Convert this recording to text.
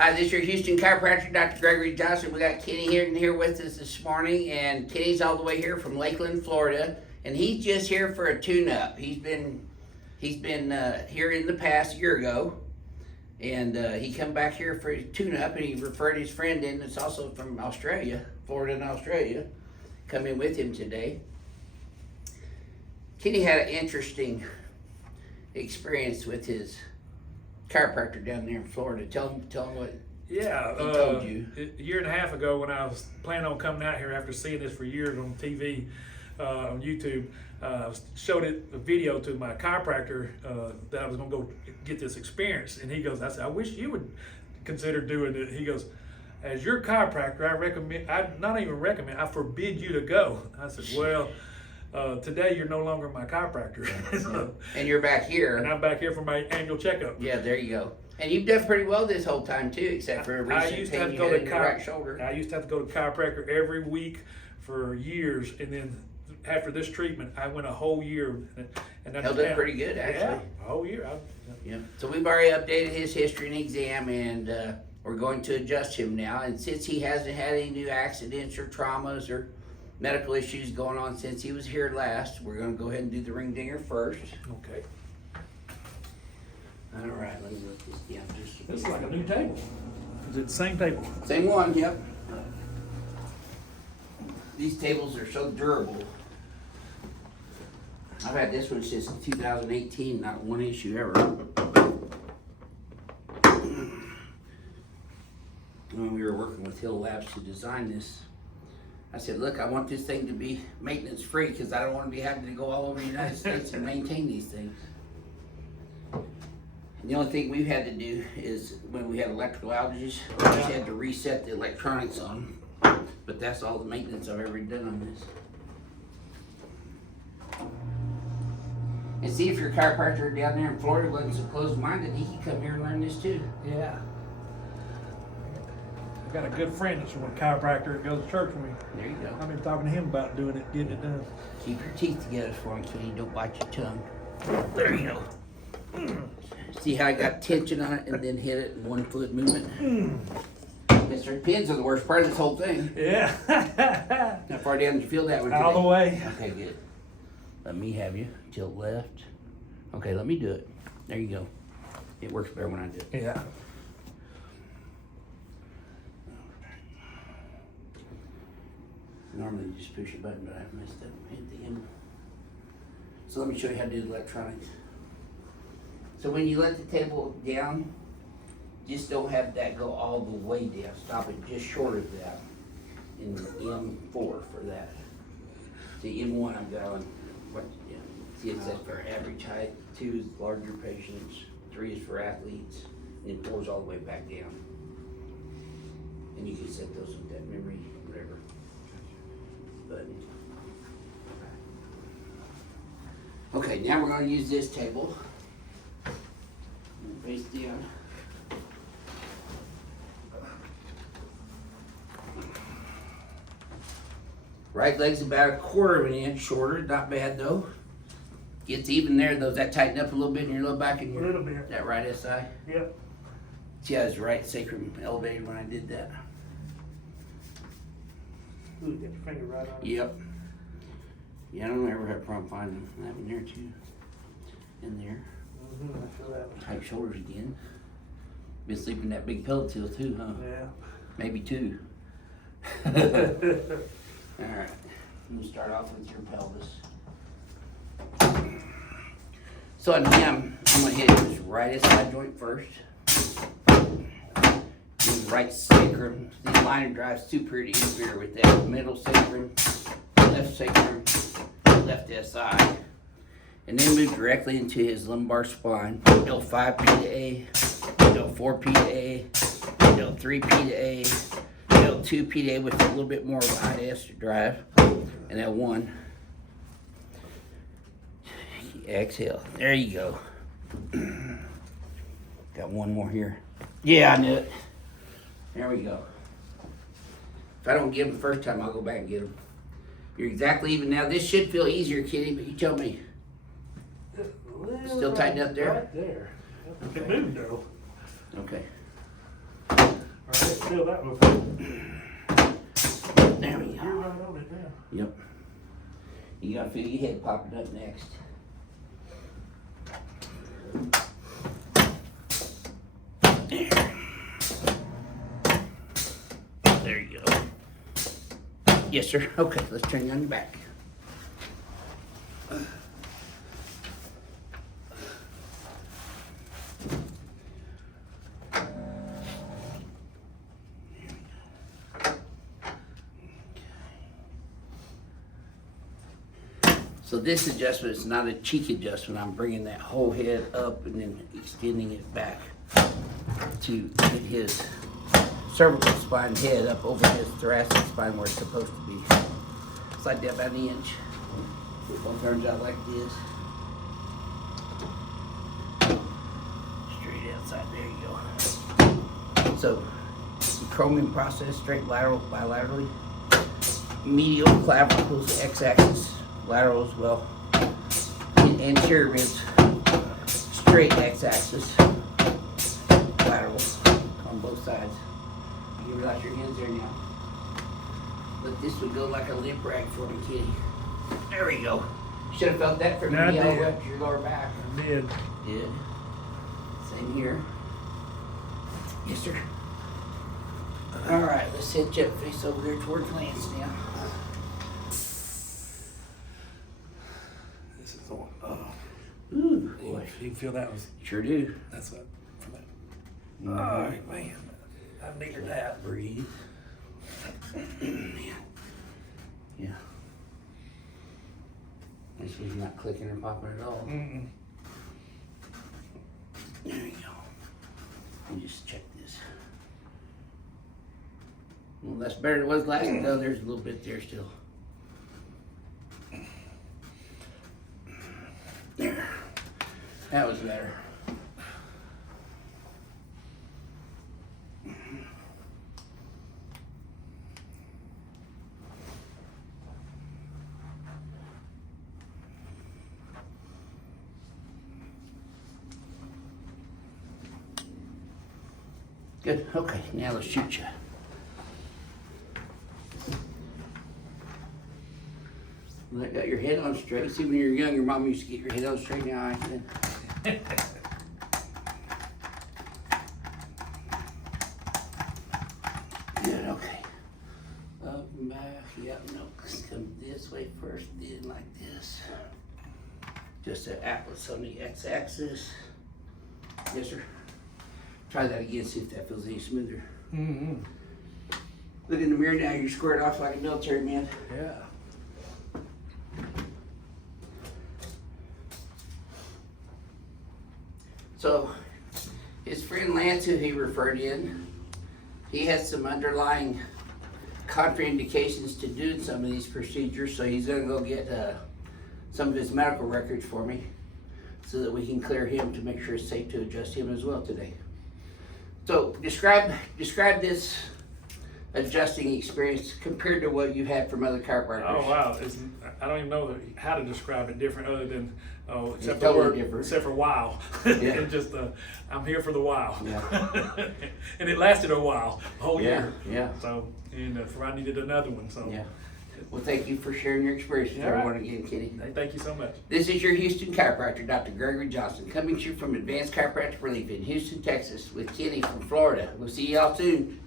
Hi, this is your Houston chiropractor, Dr. Gregory Johnson. We got Kenny here with us this morning, and Kenny's all the way here from Lakeland, Florida, and he's just here for a tune-up. He's been here in the past, a year ago, and he come back here for a tune-up, and he referred his friend in that's also from Australia, Florida and Australia, come in with him today. Kenny had an interesting experience with his chiropractor down there in Florida. Tell him what he told you. A year and a half ago, when I was planning on coming out here after seeing this for years on TV, on YouTube, showed a video to my chiropractor that I was going to go get this experience. And he goes, I said, I wish you would consider doing it. He goes, as your chiropractor, I forbid you to go. I said, well, today you're no longer my chiropractor. So, and you're back here. And I'm back here for my annual checkup. Yeah, there you go. And you've done pretty well this whole time too, except for a recent pain you had in your right shoulder. I used to have to go to chiropractor every week for years, and then after this treatment, I went a whole year. And held up pretty good, actually. Yeah, a whole year. Yeah. So we've already updated his history and exam, and we're going to adjust him now. And since he hasn't had any new accidents or traumas or medical issues going on since he was here last, we're going to go ahead and do the ring dinger first. Okay. All right, let me look this down just a bit. This is like a new table. Is it the same table? Same one, yep. These tables are so durable. I've had this one since 2018, not one issue ever. When we were working with Hill Labs to design this, I said, look, I want this thing to be maintenance free because I don't want to be having to go all over the United States and maintain these things. And the only thing we've had to do is when we had electrical outages, we just had to reset the electronics on them. But that's all the maintenance I've ever done on this. And see, if your chiropractor down there in Florida wasn't so closed-minded, he could come here and learn this too. Yeah. I got a good friend that's from a chiropractor that goes to church with me. There you go. I've been talking to him about doing it, getting it done. Keep your teeth together for him so you don't bite your tongue. There you go. See how I got tension on it and then hit it in one fluid movement? Mr. Pins are the worst part of this whole thing. Yeah. How far down did you feel that one today? All the way. Okay, good. Let me have you. Tilt left. Okay, let me do it. There you go. It works better when I do it. Yeah. Normally you just push a button, but I messed up and hit the end. So let me show you how to do the electronics. So when you let the table down, just don't have that go all the way down. Stop it just short of that. In M4 for that. See, M1 I'm going. Yeah. See, it says for average height. 2 is larger patients. 3 is for athletes. And 4 is all the way back down. And you can set those with that memory, whatever button. Okay, now we're going to use this table. Face down. Right leg's about 1/4 of an inch shorter, not bad though. Gets even there though. Does that tighten up a little bit in your low back and your little bit. That right SI? Yep. See how his right sacrum elevated when I did that? Ooh, get your finger right on it. Yep. Yeah, I don't ever have a problem finding that one there too. In there. I feel that one. Tight shoulders again. Been sleeping in that big pillow till too, huh? Yeah. Maybe 2. All right. We'll start off with your pelvis. So on him, I'm gonna hit his right side joint first. His right sacrum. The liner drive's superior to inferior with that. Middle sacrum, left sacrum, left SI. And then move directly into his lumbar spine. L5 P to A, L4 P to A, L3 P to A, L2 P to A with a little bit more of a IS drive, and L1. Exhale. There you go. Got one more here. Yeah, I knew it. There we go. If I don't get him the first time, I'll go back and get him. You're exactly even now. This should feel easier, Kitty, but you tell me. Still tightened up there? Right there. Okay. It moved though. Okay. feel that before. There we You're go. right on it now. Yep. You gotta feel your head popping up next. There you go. Yes, sir. Okay, let's turn you on your back. So this adjustment is not a cheek adjustment. I'm bringing that whole head up and then extending it back to get his cervical spine head up over his thoracic spine where it's supposed to be. It's like that about an inch. It all turns out like this. Straight outside, there you go. So, the chromium process, straight lateral, bilaterally. Medial clavicles, x-axis, lateral as well. And anterior ribs, straight x-axis, lateral on both sides. You can relax your hands there now. But this would go like a limp rag for me, kitty. There we go. Should have felt that from I me all did. up to your lower back. I did. Did. Same here. Yes, sir. All right, let's head jet face over there towards Lance now. This is the one. Oh, Ooh, boy. you can feel that was. Sure do. That's what. From that. Oh man, I've needed that. Breathe. Man. Yeah. This one's not clicking or popping at all. Mm-mm. There you go. Let me just check this. Well, that's better than it was last time. No, there's a little bit there still. There. That was better. Good. Okay, now let's shoot you. Well, that got your head on straight. See, when you were young, your mom used to get your head on straight. Now I can. Good. Okay. Up and back. Yep. No. Come this way first. Then like this. Just an atlas on the x-axis. Yes, sir. Try that again, see if that feels any smoother. Mm-hmm. Look in the mirror now, you're squared off like a military man. Yeah. So, his friend Lance, who he referred in, he has some underlying contraindications to doing some of these procedures, so he's gonna go get some of his medical records for me so that we can clear him to make sure it's safe to adjust him as well today. So describe this adjusting experience compared to what you've had from other chiropractors. Oh wow, I don't even know how to describe it different other than except totally for different. except for wow. Yeah. And just I'm here for the wow. Yeah. And it lasted a while, a whole Yeah, year. yeah. So and I needed another one. So Yeah. Well, thank you for sharing your experience with All right. everyone again, Kenny. Hey, thank you so much. This is your Houston chiropractor, Dr. Gregory Johnson, coming to you from Advanced Chiropractic Relief in Houston, Texas, with Kenny from Florida. We'll see y'all soon.